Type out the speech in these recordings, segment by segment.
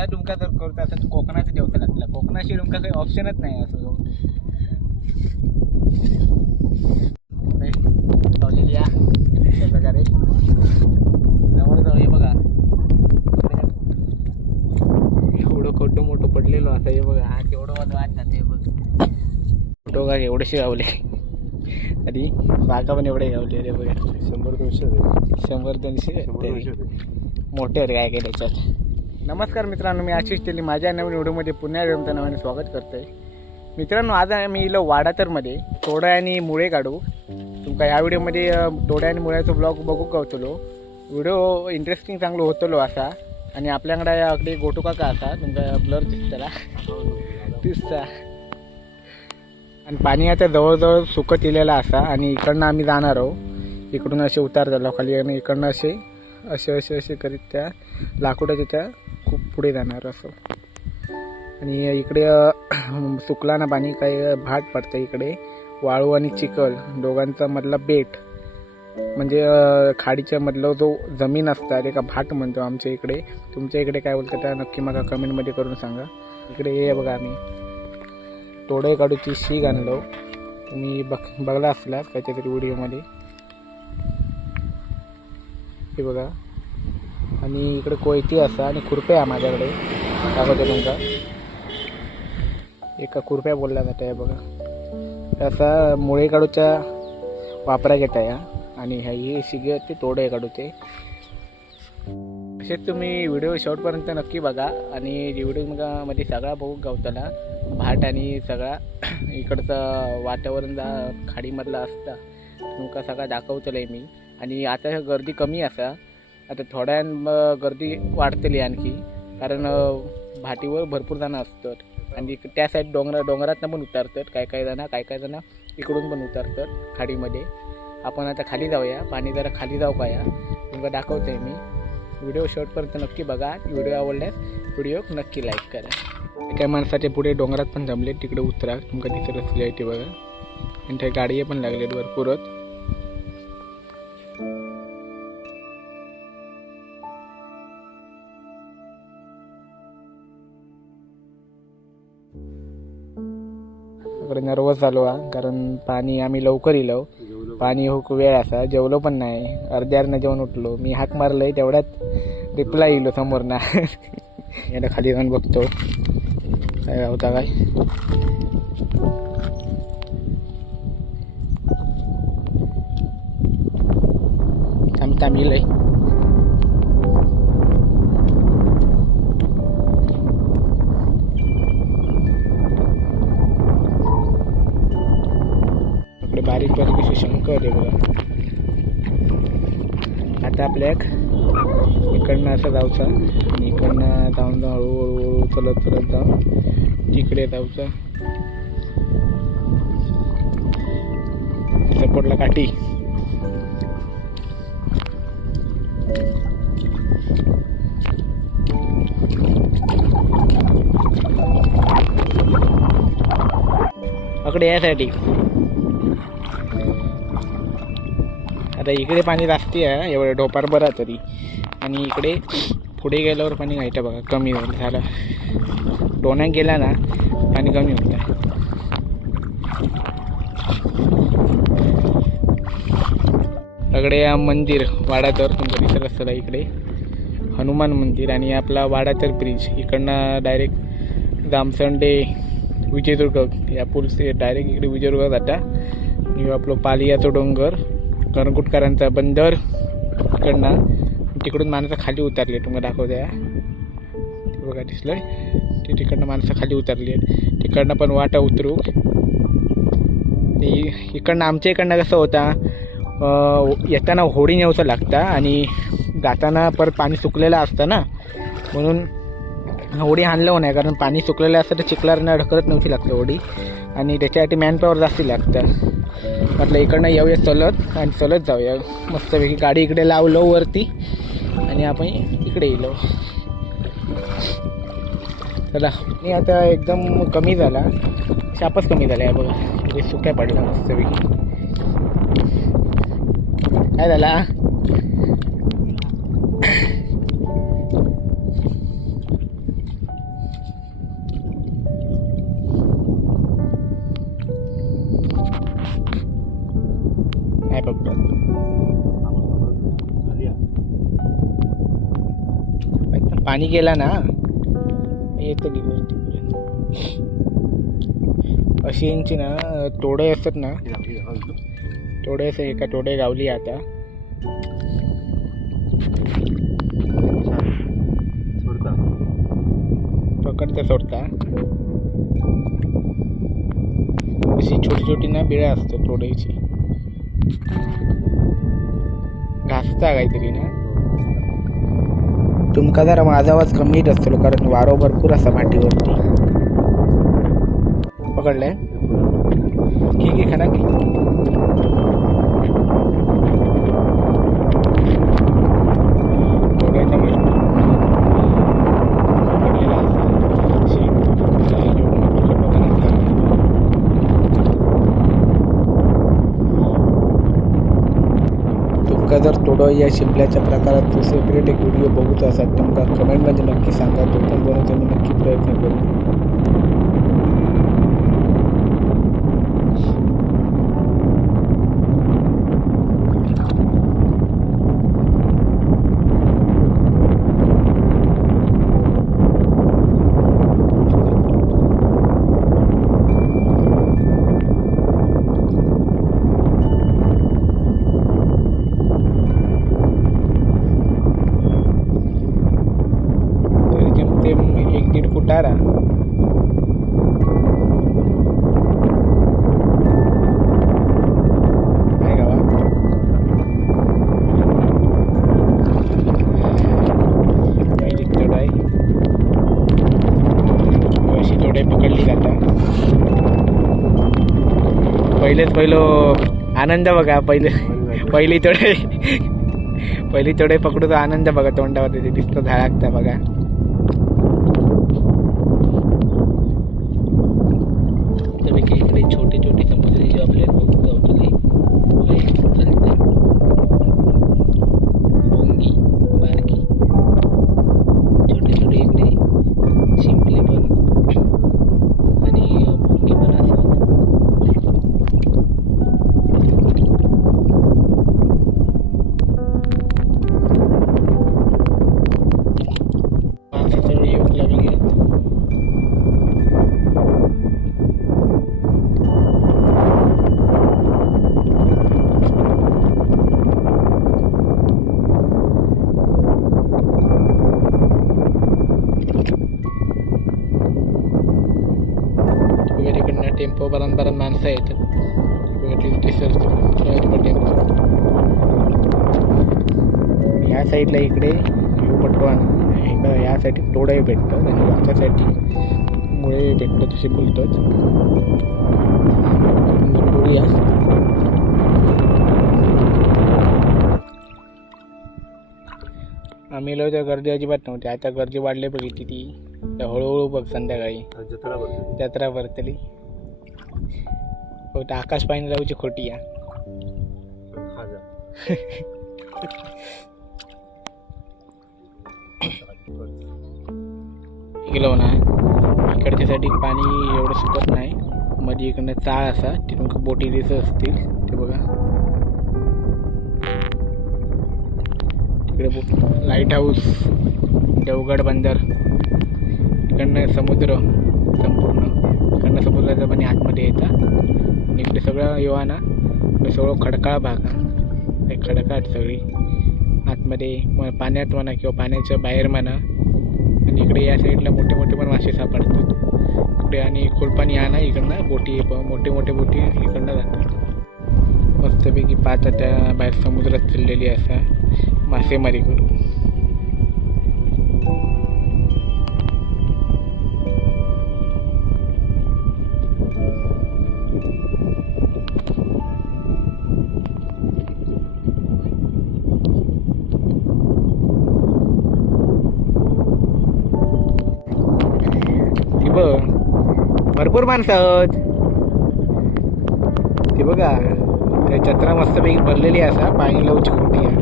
असा डुमका जर करतो असं कोकणाचं जेवता लागला कोकणाशी डुमका काही ऑप्शनच नाही असं. लावलेली या अशा प्रकारे जवळ हे बघा. एवढं खड्डं मोठं पडलेलं असं हे बघा. हा केवढं वाद वाद जाते बघ. फोटो का एवढेसे गावले. आणि बागा पण एवढे गावले अरे बघा. शंभर दोनशे. शंभर दोनशे. मोठे आहेत काय काय त्याच्यात? नमस्कार मित्रांनो मी आशिष तेली. माझ्या नवीन व्हिडिओमध्ये पुन्हा एकदा तुमचं नव्याने स्वागत करतोय. मित्रांनो आज आम्ही इलो वाडातरमध्ये तोडा आणि मुळे काढू. तुमका ह्या व्हिडिओमध्ये अं, आणि मुळ्याचो ब्लॉग बघू गावतलो. व्हिडिओ इंटरेस्टिंग चांगलो होतलो असा. आणि आपल्याकडे अगदी गोटू काका असा. तुमका ब्लर दिसतला दिसता. आणि पाणी आता जवळजवळ सुकत इलेला असा आणि इकडनं आम्ही जाणार आहोत इकडून असे उतार झालो. खाली आणि इकडनं असे असे असे असे करीत त्या लाकूडाच्या त्या खूप पुढे जाणार असं. आणि इकडे सुकला ना पाणी काही भाट पडतं इकडे. वाळू आणि चिखल दोघांचा मधला बेट. म्हणजे खाडीच्या मधलं जो जमीन असतात एका का भाट म्हणतो आमच्या इकडे. तुमच्या इकडे काय बोलतात त्या नक्की मला कमेंटमध्ये करून सांगा. इकडे हे बघा आम्ही. तोडे काढूची शीग आणलो. तुम्ही बघ बघला असलात काहीतरी व्हिडिओमध्ये. हे बघा. आणि इकडे कोयती असा आणि खुरपे आहे माझ्याकडे. दाखवते तुमका एका खुरप्या बोलला जात आहे बघा. असा मुळे काढूच्या वापरा घेत आहे आणि ह्या हे शिगे ते तोडे काढूचे. असेच तुम्ही व्हिडिओ शेवटपर्यंत नक्की बघा. आणि व्हिडिओ मग मध्ये सगळा बघू गावताला भाट आणि सगळा इकडचं वातावरण जा खाडीमधला असता तुमका सगळा दाखवतलं मी. आणि आता गर्दी कमी असा. आता थोड्यान गर्दी वाढतली आणखी. कारण भाटीवर भरपूर जण असतात. आणि त्या साईड डोंगरा डोंगरातनं पण उतरतात. काय काय जणं काय काय जणं इकडून पण उतरतात खाडीमध्ये. आपण आता खाली जाऊया. पाणी जरा खाली जाऊ पाया. या तुम्हाला दाखवतोय मी. व्हिडिओ शॉर्टपर्यंत नक्की बघा. व्हिडिओ आवडल्यास व्हिडिओ नक्की लाईक करा. त्या माणसाचे पुढे डोंगरात पण जमले तिकडे उतरा. तुमका दिसत असले ते बघा. आणि त्या गाडी पण लागलेत भरपूरच. नर्वस झालो हा कारण पाणी आम्ही लवकर इलो. पाणी हो, खूप वेळ असा जेवलो पण नाही. अर्ध्यानं जेवण उठलो. मी हाक मारलंय तेवढ्यात रिप्लाय येलो समोर ना याला खाली जाऊन बघतो. काय होता काय? थांब थांब बारीक बारीक अशी शंकर आहे बघा. आता आपल्याक इकडनं असं जाऊचा. इकडनं जाऊन जाऊन हळूहळू चलत चलत जाऊन तिकडे जाऊचा. सपोर्टला काठी. अकडे यासाठी. आता इकडे पाणी जास्ती आहे एवढं ढोपार बरा तरी. आणि इकडे पुढे गेल्यावर पाणी घायचं बघा कमी होईल. झालं. डोण्यात गेला ना पाणी कमी होतं. इकडे सगळे मंदिर वाडातर तुमचं दिसत असतं इकडे. हनुमान मंदिर आणि आपला वाडातर ब्रिज इकडनं डायरेक्ट जामसंडे विजयदुर्ग या पुलचे डायरेक्ट इकडे विजयदुर्ग जाता. आणि आपलं पालियाचं डोंगर. करणकुटकरांचा बंदर इकडनं तिकडून माणसं खाली उतरली तुम्हाला दाखवते ते बघा दिसलंय. ते तिकडनं माणसं खाली उतरली आहेत. तिकडनं पण वाटा उतरू. आणि इकडनं आमच्या इकडनं कसं होता येताना होडी न्यावचं लागतं आणि जाताना परत पाणी सुकलेलं असतं ना. म्हणून होडी आणलं नाही कारण पाणी सुकलेलं असतं तर चिखलानं ढकलत नव्हती लागतं होडी. आणि त्याच्यासाठी मॅनपॉवर जास्ती लागतं. म्हटलं इकडनं येऊया चलत आणि चलत जाऊया. मस्तपैकी गाडी इकडे लावलो वरती आणि आपण इकडे येलो. चला मी आता एकदम कमी झाला. शापच कमी झाला आहे बघा. म्हणजे सुक्या पडला मस्तपैकी. काय झाला? पाणी गेला ना येतं अशी यांची ना तोडे असतात ना तोडे असं एका तोडे गावली आता. पकडता सोडता. अशी छोटी छोटी ना बिळ्या असतो तोड्याची घासता काहीतरी ना. तुमका जरा माझा आवाज कमी येत असतो कारण वारो भरपूर असा माठीवरती. पकडलंय? ठीक आहे खाना की तोड्याच्या गोष्टी पकडलेला असतो. अशी काही एवढं मोठं पकडत नसतात. तुमका जर तोडो या शिंपल्याच्या प्रकारात सेपरेट एक व्हिडिओ बघूचा तुमकां तुमका कमेंटमध्ये नक्की सांगा. तो पण बनवतो. मी नक्की प्रयत्न करू. एक दीड फुटारा आहे का बा? पहिली तोडाई अशी तोडाई पकडली जातात पहिलेच पहिलं आनंद बघा पहिले पहिली तोडाई पहिली तोडाई पकडू तो आनंद बघा तोंडावरती ते दिसतं झाळागता बघा. या साईडला इकडे पटवान इकडं या साईड तोडाही भेटतं. आणि साईडची मुळे भेटतं तसे बोलतात बघूया आम्ही लोक गर्दी अजिबात नव्हती. आता गर्दी वाढली बघितली ती. हळूहळू बघ संध्याकाळी. जत्रा भरतली. फक्त आकाश पाहिजे जाऊची खोटी या. गेलो ना. इकडच्या साठी पाणी एवढं सुकत नाही. मध्ये इकडनं चाळ असा तिथून बोटी दिसत असतील ते बघा. तिकडे लाइट हाऊस देवगड बंदर. इकडनं समुद्र. संपूर्ण. इकडनं समुद्राचं पाणी आतमध्ये येतं. आणि इकडे सगळं येवाना सगळं खडकाळ भाग. हे खडकाळ सगळी. आतमध्ये पाण्यात म्हणा किंवा पाण्याच्या बाहेर म्हणा. आणि इकडे या साईडला मोठे मोठे पण मासे सापडतात. इकडे आणि खोलपाणी आणा ना इकडनं बोटी मोठे मोठे बोटी इकडनं जातात. मस्तपैकी पाच त्या बाहेर समुद्रात चाललेली असा मासेमारी करू भरपूर माणसं आहोत. ते बघा त्या जत्रा मस्तपैकी भरलेली असा पाणी लावची खोटी आहे.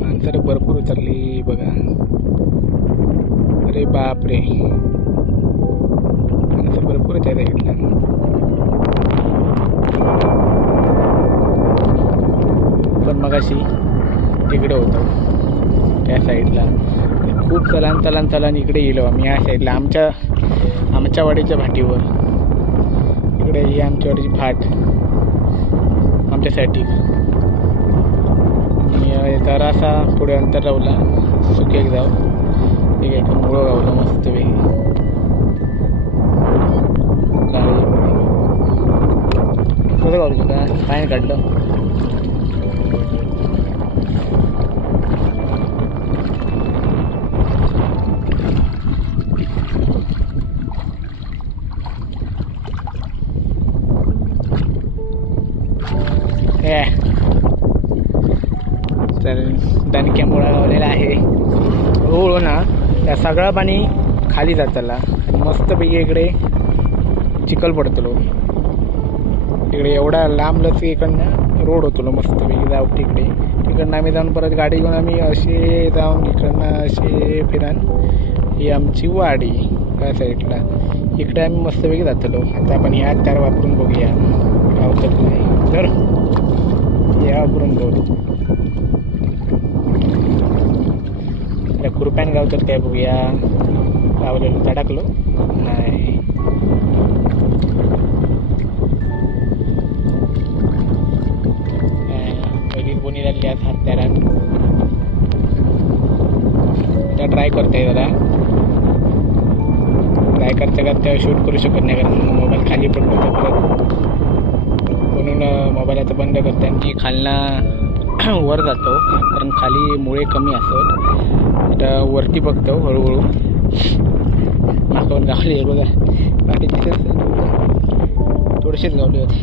माणसं भरपूर उतरली बघा. अरे बाप रे माणसं भरपूर त्या साईडला पण मगाशी तिकडे होतो त्या साईडला खूप चलान चलान चलान इकडे गेलो आम्ही या साईडला आमच्या आमच्या वाडीच्या भाटीवर. इकडे ही आमच्या वाडीची भाट. आमच्यासाठी. आणि जरासा पुढे अंतर रावला सुकेक जाव ठीक आहे मुळं गावलं मस्त वेगळी कसं गावलं तुला? काय काढलं ए तर दणक्यामुळा लावलेला आहे. ओळ ना. त्या सगळं पाणी खाली जाताला आणि मस्तपैकी इकडे चिखल पडतलो. तिकडे एवढा लांब लस इकडनं रोड होतो मस्तपैकी जाऊ तिकडे. तिकडनं आम्ही जाऊन परत गाडी घेऊन आम्ही असे जाऊन इकडनं असे फिरान. ही आमची वाडी त्या साईडला. इकडे आम्ही मस्तपैकी जातलो. आता आपण ह्या तार वापरून बघूया. गावतात नाही. तर या वापरून बघू. अरे खुरप्यान गावतात काय बघूया. गावलेलं तडाकलो नाही. पहिली कोणी झाली आज हत्यारात? आता ट्राय करताय जरा. ट्राय करता तेव्हा शूट करू शकत नाही कारण मोबाईल खाली पडतो. तर परत म्हणून मोबाईल आता बंद करते आणि खालना वर जातो. कारण खाली मुळे कमी असत आता वरती बघतो हळूहळू. मागवून गावली आहे बघा. बाकी तिथेच थोडेसेच गावले होते.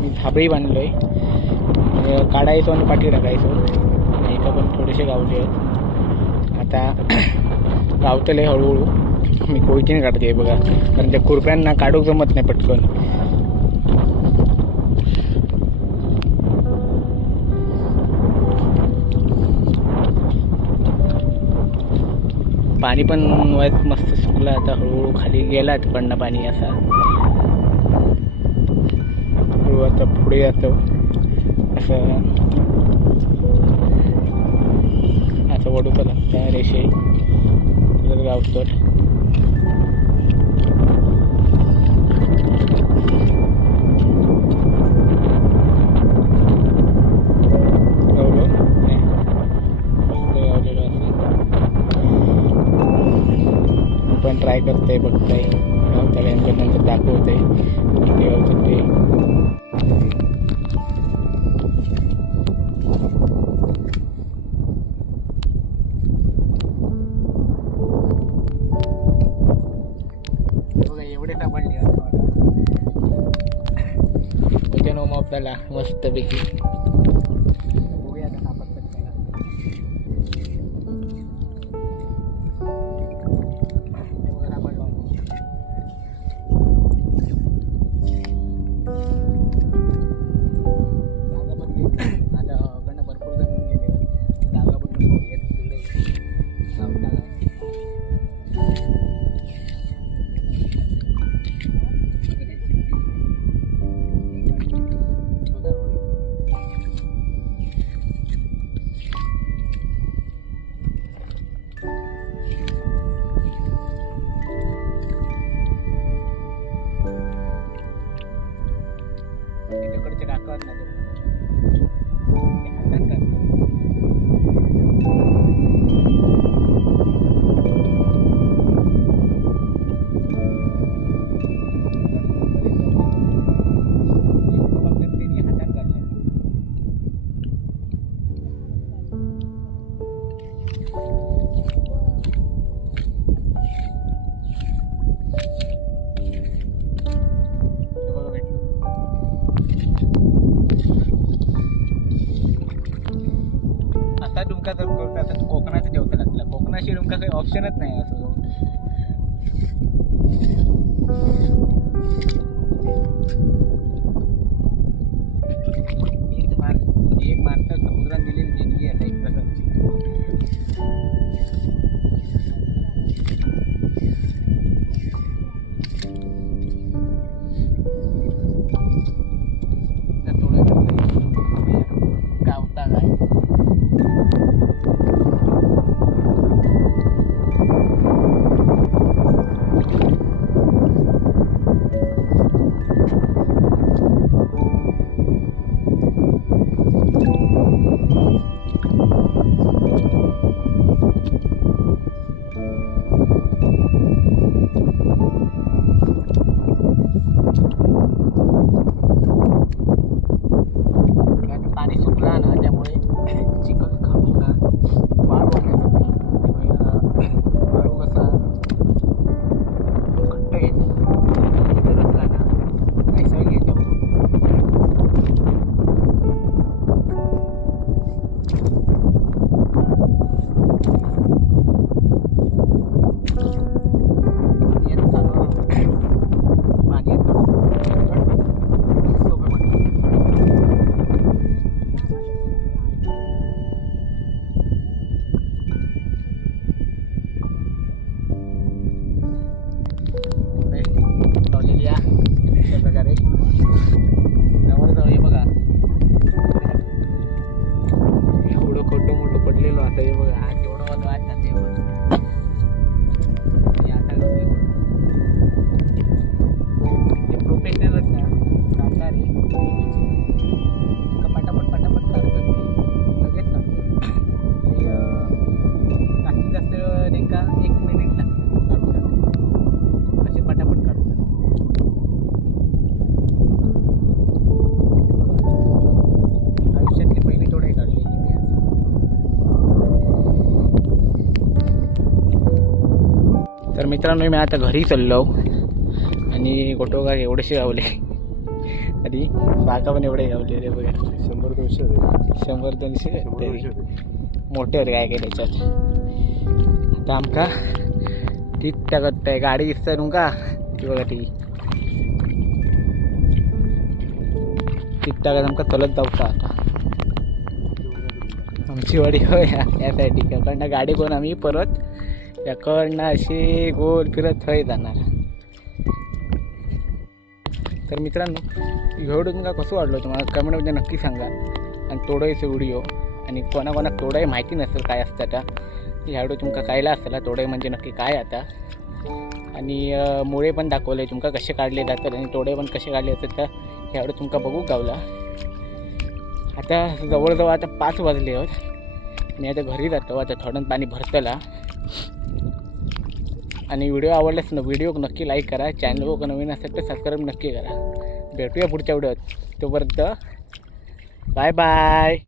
मी झाबळी बांधलो आहे काढायचो आणि पाठी टाकायचो. आणि इथं पण थोडेसे गावले आहेत. आता गावतले हळूहळू. मी कोयतीने काढते बघा. कारण त्या कुरप्यांना काढूक जमत नाही पटकन. पाणी पण वयात मस्त सुकलं आता हळूहळू खाली गेला तिकडनं पाणी असा. हळू आता पुढे जातो. असं. असं वडू लागतं रेषे. परत गावतो पण ट्राय करते बघताय. त्याला नंतर दाखवते किती गावतं ते. एवढे सापडले तुझ्या आपल्याला मस्तपैकी. ऑप्शनच नाही असं एक माणस एक माणसात समुद्रात दिलेली मित्रांनो मी आता घरी चाललो आणि गोटोगा एवढेसे गावले. आणि बागा पण एवढे गावले रे बघा. शंभर दोनशे. शंभर दोनशे. मोठे होते काय काय त्याच्यात. आता आमका ती त्या त्या गाडी दिसतंय तुमका ती बघा ती. ती टाकत आमका चलत जाऊचा आता? आमची वाडी होय या साईड याकडनं गाडी कोण आम्ही परत याकडनं अशी गोल फिरत थंय जाणार. तर मित्रांनो व्हिडिओ तुमका कसं वाटलं तुम्हाला? कमेंटमध्ये नक्की सांगा. आणि तोडायचं व्हिडिओ. आणि कोणाकोणाक तोडाई माहिती नसेल काय असतं आता ह्या व्हिडिओ तुमका कायला असला तोडाई म्हणजे नक्की काय आता? आणि मुळे पण दाखवले तुमका कसे काढले जातात आणि तोडे पण कसे काढले जातात तर ह्या व्हिडिओ तुमका बघू गावला. आता जवळजवळ आता पाच वाजले आहोत आणि आता घरी जातो आता थोडं पाणी भरतला. आणि व्हिडिओ आवडल्यास ना व्हिडिओ नक्की लाईक करा. चॅनल नवीन असेल तर सबस्क्राईब नक्की करा. भेटूया पुढच्या व्हिडिओत. तोपर्यंत बाय बाय